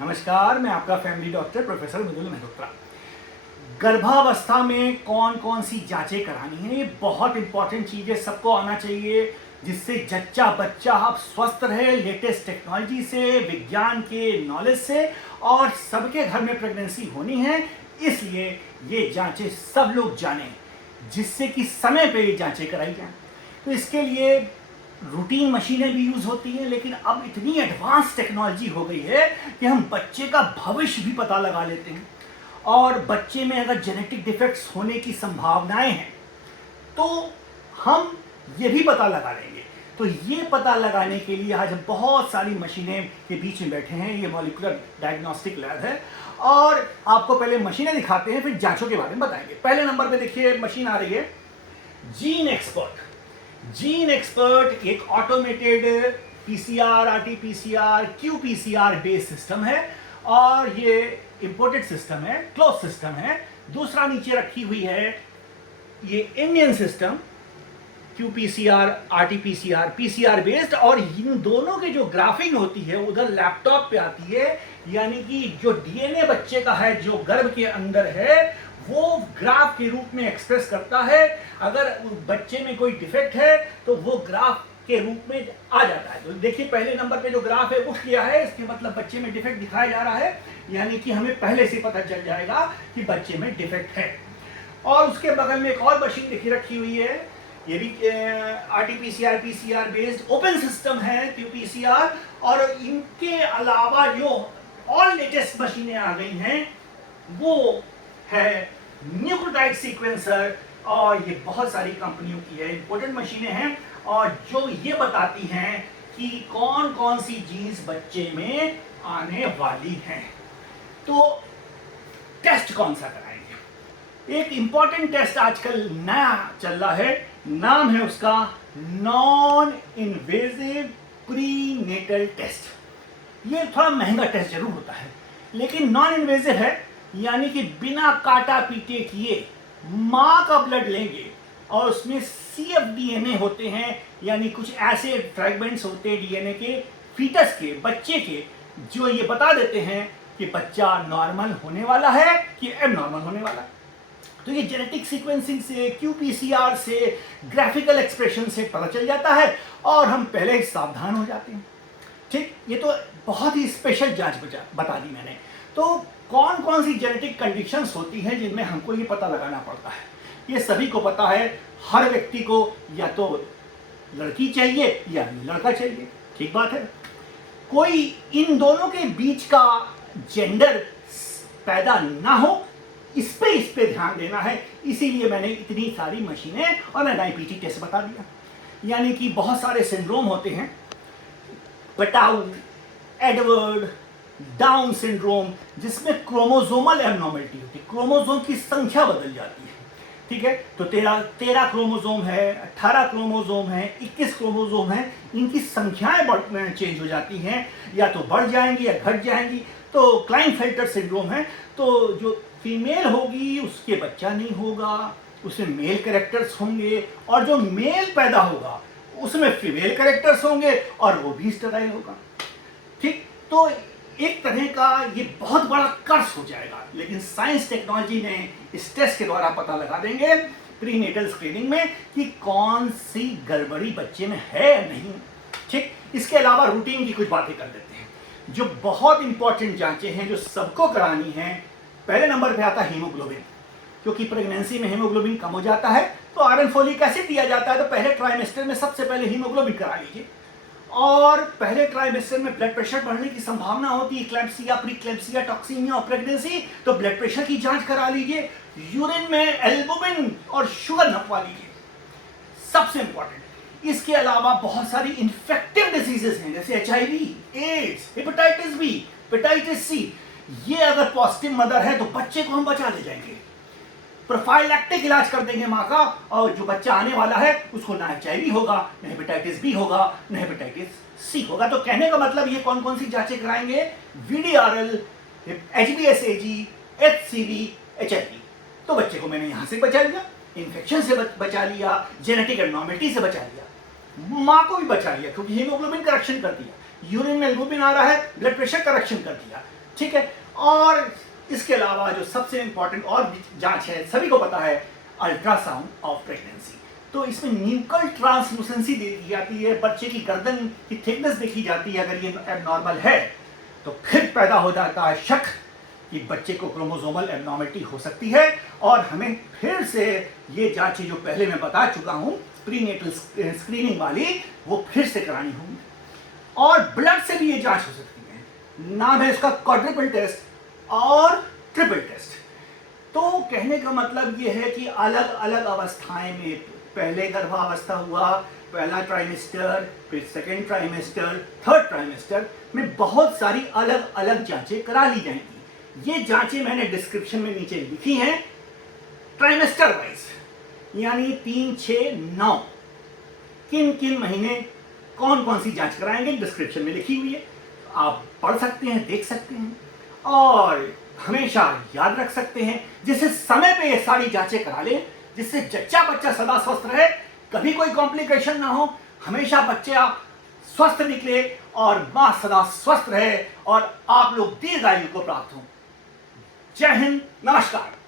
नमस्कार, मैं आपका फैमिली डॉक्टर प्रोफेसर मृदुल मेहरोत्रा। गर्भावस्था में कौन कौन सी जांचें करानी है, ये बहुत इंपॉर्टेंट चीज़ है, सबको आना चाहिए, जिससे जच्चा बच्चा आप स्वस्थ रहे लेटेस्ट टेक्नोलॉजी से, विज्ञान के नॉलेज से। और सबके घर में प्रेगनेंसी होनी है, इसलिए ये जांचें सब लोग जानें, जिससे कि समय पे ये जांचें कराई जाएं। तो इसके लिए रूटीन मशीनें भी यूज होती हैं, लेकिन अब इतनी एडवांस टेक्नोलॉजी हो गई है कि हम बच्चे का भविष्य भी पता लगा लेते हैं। और बच्चे में अगर जेनेटिक डिफेक्ट्स होने की संभावनाएं हैं तो हम ये भी पता लगा लेंगे। तो ये पता लगाने के लिए आज हम बहुत सारी मशीनें के बीच में बैठे हैं। ये मॉलिक्यूलर डायग्नोस्टिक लैब है और आपको पहले मशीनें दिखाते हैं, फिर जांचों के बारे में बताएंगे। पहले नंबर पे देखिए मशीन आ रही है जीन एक्सपर्ट। जीन एक्सपर्ट एक automated PCR, RT-PCR, Q-PCR based system है और ये इंपोर्टेड सिस्टम है, क्लोज सिस्टम है। दूसरा नीचे रखी हुई है ये Indian system, Q-PCR, RT-PCR, PCR based. और इन दोनों के जो ग्राफिंग होती है उधर लैपटॉप पे आती है, यानी कि जो डीएनए बच्चे का है जो गर्भ के अंदर है वो ग्राफ के रूप में एक्सप्रेस करता है। अगर बच्चे में कोई डिफेक्ट है तो वो ग्राफ के रूप में आ जाता है। तो देखिए पहले नंबर पे जो ग्राफ है उठ गया है, इसके मतलब बच्चे में डिफेक्ट दिखाया जा रहा है, यानी कि हमें पहले से पता चल जाएगा कि बच्चे में डिफेक्ट है। और उसके बगल में एक और मशीन देखी रखी हुई है, ये भी RT-PCR, PCR based open system है, क्यू-पीसीआर। और इनके अलावा जो और लेटेस्ट मशीनें आ गई हैं वो है न्यूक्लियोटाइड सीक्वेंसर, और ये बहुत सारी कंपनियों की है, इंपोर्टेंट मशीनें हैं और जो ये बताती हैं कि कौन कौन सी जीन्स बच्चे में आने वाली हैं। तो टेस्ट कौन सा कराएंगे? एक इंपॉर्टेंट टेस्ट आजकल नया चल रहा है, नाम है उसका नॉन इन्वेजिव प्रीनेटल टेस्ट। ये थोड़ा महंगा टेस्ट जरूर होता है, लेकिन नॉन इन्वेजिव है, यानी कि बिना काटा पीटे किए मां का ब्लड लेंगे और उसमें सीएफडीएनए होते हैं, यानी कुछ ऐसे फ्रैगमेंट्स होते हैं डीएनए के, फीटस के, बच्चे के, जो ये बता देते हैं कि बच्चा नॉर्मल होने वाला है कि एबनॉर्मल होने वाला है। तो ये जेनेटिक सीक्वेंसिंग से, क्यू-पीसीआर से, ग्राफिकल एक्सप्रेशन से पता चल जाता है और हम पहले ही सावधान हो जाते हैं। ठीक, ये तो बहुत ही स्पेशल जांच बता दी मैंने। तो कौन कौन सी जेनेटिक कंडीशंस होती हैं जिनमें हमको ये पता लगाना पड़ता है, ये सभी को पता है। हर व्यक्ति को या तो लड़की चाहिए या लड़का चाहिए, ठीक बात है। कोई इन दोनों के बीच का जेंडर पैदा ना हो, इस पे ध्यान देना है। इसीलिए मैंने इतनी सारी मशीनें और एनआईपीटी टेस्ट बता दिया। यानी कि बहुत सारे सिंड्रोम होते हैं, पटाउ, एडवर्ड, डाउन सिंड्रोम, जिसमें क्रोमोसोमल एबनॉर्मलिटी होती है, क्रोमोसोम की संख्या बदल जाती है। ठीक है, तो 13 क्रोमोसोम है, 18 क्रोमोसोम है, 21 क्रोमोसोम है, इनकी संख्याएं चेंज हो जाती हैं, या तो बढ़ जाएंगी या घट जाएंगी। तो क्लाइनफेल्टर सिंड्रोम है, तो जो फीमेल होगी उसके बच्चा नहीं होगा, उसमें मेल कैरेक्टर्स होंगे, और जो मेल पैदा होगा उसमें फीमेल कैरेक्टर्स होंगे और वो भी स्टेराइल होगा। ठीक, तो एक तरह का ये बहुत बड़ा कर्स हो जाएगा, लेकिन साइंस टेक्नोलॉजी ने इस टेस्ट के द्वारा पता लगा देंगे प्रीनेटल स्क्रीनिंग में कि कौन सी गड़बड़ी बच्चे में है या नहीं। ठीक, इसके अलावा रूटीन की कुछ बातें कर लेते हैं जो बहुत इंपॉर्टेंट जांचें हैं जो सबको करानी है। पहले नंबर पे आता है हीमोग्लोबिन, क्योंकि प्रेगनेंसी में हीमोग्लोबिन कम हो जाता है तो आयरन फोलिक एसिड दिया जाता है। तो पहले ट्राइमेस्टर में सबसे पहले हीमोग्लोबिन करा लीजिए। और पहले ट्राइमेस्टर में ब्लड प्रेशर बढ़ने की संभावना होती है, इक्लेम्पसिया, प्रीक्लेम्पसिया, टॉक्सीमिया और प्रेगनेंसी, तो ब्लड प्रेशर की जांच करा लीजिए। यूरिन में एल्बुमिन और शुगर नपवा लीजिए, सबसे इंपॉर्टेंट। इसके अलावा बहुत सारी इन्फेक्टिव डिजीजेस हैं, जैसे HIV, AIDS, hepatitis B, hepatitis C. ये अगर पॉजिटिव मदर है तो बच्चे को हम बचा ले जाएंगे, प्रोफाइलैक्टिक इलाज कर देंगे माँ का, और जो बच्चा आने वाला है उसको ना एचआईवी होगा, ना हेपेटाइटिस बी होगा, ना हेपेटाइटिस सी होगा। तो कहने का मतलब ये कौन कौन सी जांचें कराएंगे? वीडीआरएल, एचबीएसएजी, एचसीवी, एचआईवी। तो बच्चे को मैंने यहाँ से बचा लिया, इन्फेक्शन से बचा लिया, जेनेटिक एबनॉर्मलिटी से बचा लिया, माँ को भी बचा लिया क्योंकि हीमोग्लोबिन करेक्शन कर दिया, यूरिन में एल्बुमिन आ रहा है, ब्लड प्रेशर करेक्शन कर दिया, ठीक है। और इसके अलावा जो सबसे इंपॉर्टेंट और जांच है, सभी को पता है, अल्ट्रासाउंड ऑफ प्रेगनेंसी। तो इसमें न्यूकल ट्रांसलूसेंसी देखी जाती है, बच्चे की गर्दन की थिकनेस देखी जाती है। अगर ये एबनॉर्मल है तो फिर पैदा हो जाता है शक कि बच्चे को क्रोमोसोमल एबनॉर्मलिटी हो सकती है, और हमें फिर से ये जांचें जो पहले मैं बता चुका हूँ प्रीनेटल स्क्रीनिंग वाली, वो फिर से करानी होगी। और ब्लड से भी ये जांच हो सकती है, नाम है इसका क्वाड्रुपल टेस्ट और ट्रिपल टेस्ट। तो कहने का मतलब ये है कि अलग अलग अवस्थाएं में, पहले गर्भावस्था हुआ, पहला ट्राइमेस्टर, फिर सेकेंड ट्राइमेस्टर, थर्ड ट्राइमेस्टर में बहुत सारी अलग अलग जांचें करा ली जाएंगी। ये जांचें मैंने डिस्क्रिप्शन में नीचे लिखी हैं ट्राइमेस्टर वाइज, यानी 3, 6, 9 किन किन महीने कौन कौन सी जांच कराएंगे, डिस्क्रिप्शन में लिखी हुई है, आप पढ़ सकते हैं, देख सकते हैं, और हमेशा याद रख सकते हैं, जिससे समय पे ये सारी जांचें करा लें, जिससे जच्चा बच्चा सदा स्वस्थ रहे, कभी कोई कॉम्प्लिकेशन ना हो, हमेशा बच्चे स्वस्थ निकले और मां सदा स्वस्थ रहे और आप लोग दीर्घायु को प्राप्त हो। जय हिंद, नमस्कार।